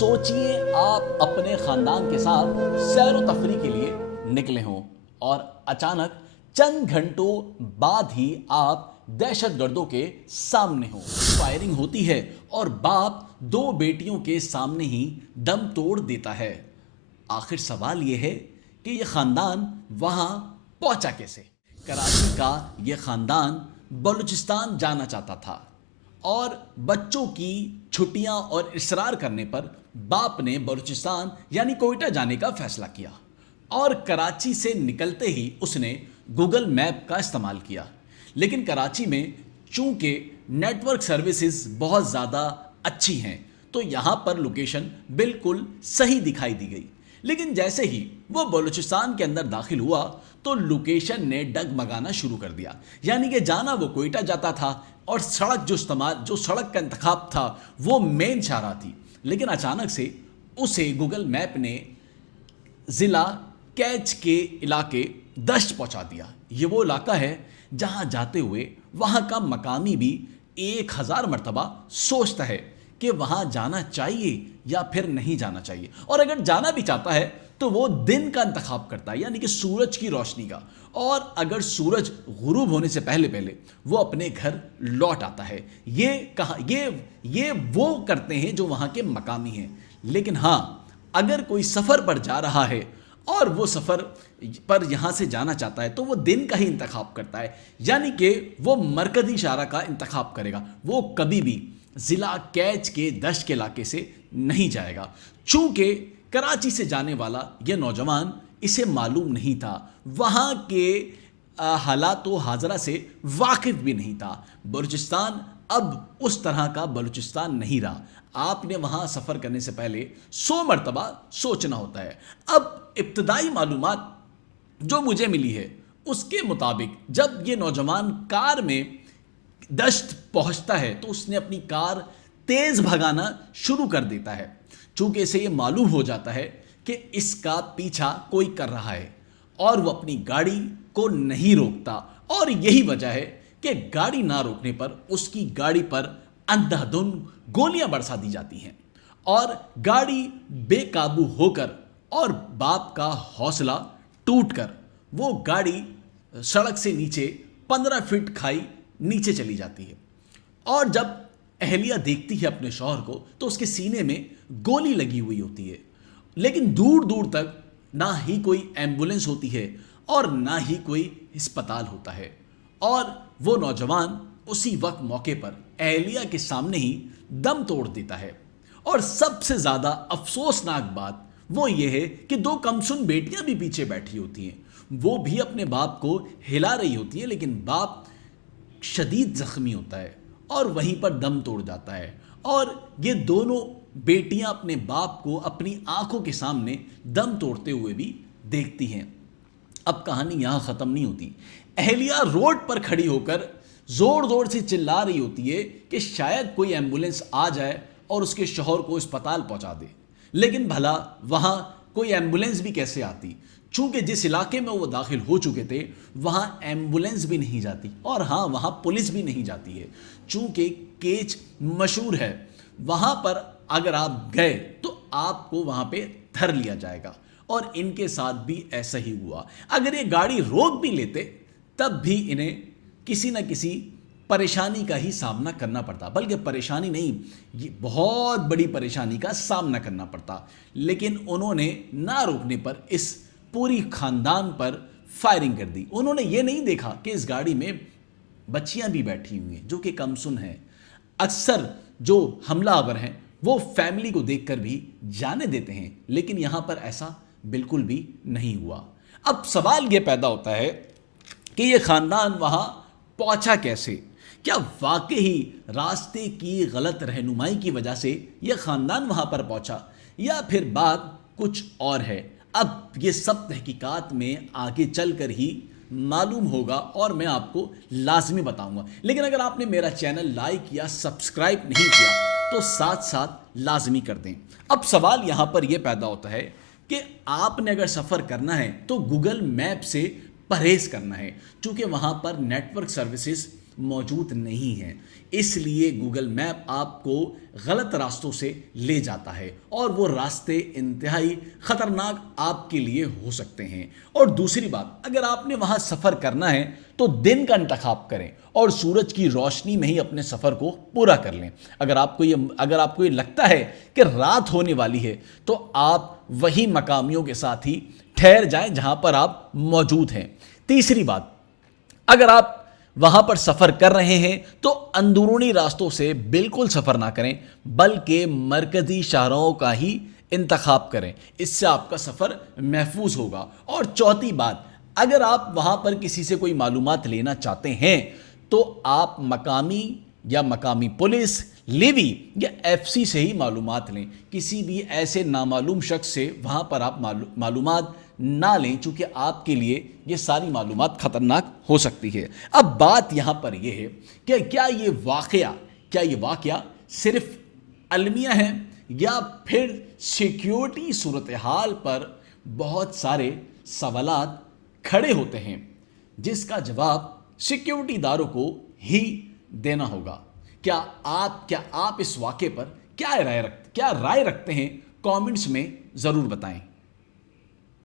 सोचिए आप अपने खानदान के साथ सैर व तफरी के लिए निकले हों और अचानक चंद घंटों बाद ही आप दहशतगर्दों के सामने हो। फायरिंग होती है और बाप दो बेटियों के सामने ही दम तोड़ देता है। आखिर सवाल यह है कि यह खानदान वहां पहुंचा कैसे। कराची का यह खानदान बलूचिस्तान जाना चाहता था और बच्चों की छुट्टियां और इसरार करने पर बाप ने बलूचिस्तान यानी कोयटा जाने का फैसला किया और कराची से निकलते ही उसने गूगल मैप का इस्तेमाल किया। लेकिन कराची में चूंकि नेटवर्क सर्विसेज बहुत ज़्यादा अच्छी हैं तो यहाँ पर लोकेशन बिल्कुल सही दिखाई दी गई। लेकिन जैसे ही वो बलूचिस्तान के अंदर दाखिल हुआ तो लोकेशन ने डगमगाना शुरू कर दिया। यानी कि जाना वो कोयटा जाता था और सड़क जो सड़क का इंतखाब था वो मेन शाहराह थी। लेकिन अचानक से उसे गूगल मैप ने ज़िला कैच के इलाके दश्त पहुंचा दिया। ये वो इलाका है जहां जाते हुए वहां का मकामी भी 1000 मरतबा सोचता है कि वहां जाना चाहिए या फिर नहीं जाना चाहिए, और अगर जाना भी चाहता है तो वो दिन का इंतखाब करता है यानी कि सूरज की रोशनी का, और अगर सूरज गुरूब होने से पहले पहले वो अपने घर लौट आता है। ये वो करते हैं जो वहाँ के मकामी हैं। लेकिन हाँ, अगर कोई सफ़र पर जा रहा है और वो सफ़र पर यहाँ से जाना चाहता है तो वो दिन का ही इंतखाब करता है, यानी कि वो मरकज़ी शाहराह का इंतखाब करेगा। वो कभी भी ज़िला कैच के दश्त के इलाके से नहीं जाएगा। चूँकि कराची से जाने वाला यह नौजवान इसे मालूम नहीं था, वहाँ के हालात व हाजरा से वाकिफ़ भी नहीं था। बलूचिस्तान अब उस तरह का बलूचिस्तान नहीं रहा। आपने वहाँ सफ़र करने से पहले 100 मरतबा सोचना होता है। अब इब्तदाई मालूमात जो मुझे मिली है उसके मुताबिक जब ये नौजवान कार में दश्त पहुँचता है तो उसने अपनी कार तेज़ भगाना शुरू कर देता है। चूँकि इसे ये मालूम हो जाता है कि इसका पीछा कोई कर रहा है और वो अपनी गाड़ी को नहीं रोकता, और यही वजह है कि गाड़ी ना रोकने पर उसकी गाड़ी पर अंधाधुंध गोलियां बरसा दी जाती हैं और गाड़ी बेकाबू होकर और बाप का हौसला टूटकर वो गाड़ी सड़क से नीचे 15 फीट खाई नीचे चली जाती है। और जब अहलिया देखती है अपने शौहर को तो उसके सीने में गोली लगी हुई होती है। लेकिन दूर दूर तक ना ही कोई एम्बुलेंस होती है और ना ही कोई अस्पताल होता है, और वो नौजवान उसी वक्त मौके पर अहलिया के सामने ही दम तोड़ देता है। और सबसे ज़्यादा अफसोसनाक बात वो ये है कि 2 कमसुन बेटियां भी पीछे बैठी होती हैं, वो भी अपने बाप को हिला रही होती हैं, लेकिन बाप शदीद ज़ख्मी होता है और वहीं पर दम तोड़ जाता है। और ये दोनों बेटियां अपने बाप को अपनी आंखों के सामने दम तोड़ते हुए भी देखती हैं। अब कहानी यहाँ ख़त्म नहीं होती। अहलिया रोड पर खड़ी होकर ज़ोर ज़ोर से चिल्ला रही होती है कि शायद कोई एम्बुलेंस आ जाए और उसके शौहर को अस्पताल पहुँचा दे। लेकिन भला वहाँ कोई एम्बुलेंस भी कैसे आती, चूँकि जिस इलाके में वो दाखिल हो चुके थे वहाँ एम्बुलेंस भी नहीं जाती, और हाँ, वहाँ पुलिस भी नहीं जाती है। चूँकि केच मशहूर है, वहाँ पर अगर आप गए तो आपको वहाँ पे धर लिया जाएगा, और इनके साथ भी ऐसा ही हुआ। अगर ये गाड़ी रोक भी लेते तब भी इन्हें किसी न किसी परेशानी का ही सामना करना पड़ता, बल्कि परेशानी नहीं, ये बहुत बड़ी परेशानी का सामना करना पड़ता। लेकिन उन्होंने ना रोकने पर इस पूरी खानदान पर फायरिंग कर दी। उन्होंने ये नहीं देखा कि इस गाड़ी में बच्चियां भी बैठी हुई हैं जो कि कमसुन हैं। अक्सर जो हमलावर हैं वो फैमिली को देखकर भी जाने देते हैं, लेकिन यहाँ पर ऐसा बिल्कुल भी नहीं हुआ। अब सवाल ये पैदा होता है कि ये ख़ानदान वहाँ पहुँचा कैसे। क्या वाकई ही रास्ते की गलत रहनुमाई की वजह से यह ख़ानदान वहाँ पर पहुँचा, या फिर बात कुछ और है। अब ये सब तहकीकात में आगे चलकर ही मालूम होगा और मैं आपको लाजमी बताऊंगा। लेकिन अगर आपने मेरा चैनल लाइक या सब्सक्राइब नहीं किया तो साथ साथ लाजमी कर दें। अब सवाल यहाँ पर यह पैदा होता है कि आपने अगर सफ़र करना है तो गूगल मैप से परहेज़ करना है, क्योंकि वहाँ पर नेटवर्क सर्विसेज موجود نہیں ہیں، اس لیے گوگل میپ آپ کو غلط راستوں سے لے جاتا ہے اور وہ راستے انتہائی خطرناک آپ کے لیے ہو سکتے ہیں۔ اور دوسری بات، اگر آپ نے وہاں سفر کرنا ہے تو دن کا انتخاب کریں اور سورج کی روشنی میں ہی اپنے سفر کو پورا کر لیں۔ اگر آپ کو یہ لگتا ہے کہ رات ہونے والی ہے تو آپ وہی مقامیوں کے ساتھ ہی ٹھہر جائیں جہاں پر آپ موجود ہیں۔ تیسری بات، اگر آپ وہاں پر سفر کر رہے ہیں تو اندرونی راستوں سے بالکل سفر نہ کریں بلکہ مرکزی شاہراہوں کا ہی انتخاب کریں، اس سے آپ کا سفر محفوظ ہوگا۔ اور چوتھی بات، اگر آپ وہاں پر کسی سے کوئی معلومات لینا چاہتے ہیں تو آپ مقامی پولیس، لیوی یا ایف سی سے ہی معلومات لیں، کسی بھی ایسے نامعلوم شخص سے وہاں پر آپ معلومات نہ لیں، چونکہ آپ کے لیے یہ ساری معلومات خطرناک ہو سکتی ہے۔ اب بات یہاں پر یہ ہے کہ کیا یہ واقعہ صرف المیہ ہے یا پھر سیکیورٹی صورتحال پر بہت سارے سوالات کھڑے ہوتے ہیں جس کا جواب سیکیورٹی داروں کو ہی دینا ہوگا۔ کیا آپ اس واقعے پر کیا رائے رکھتے ہیں؟ کامنٹس میں ضرور بتائیں۔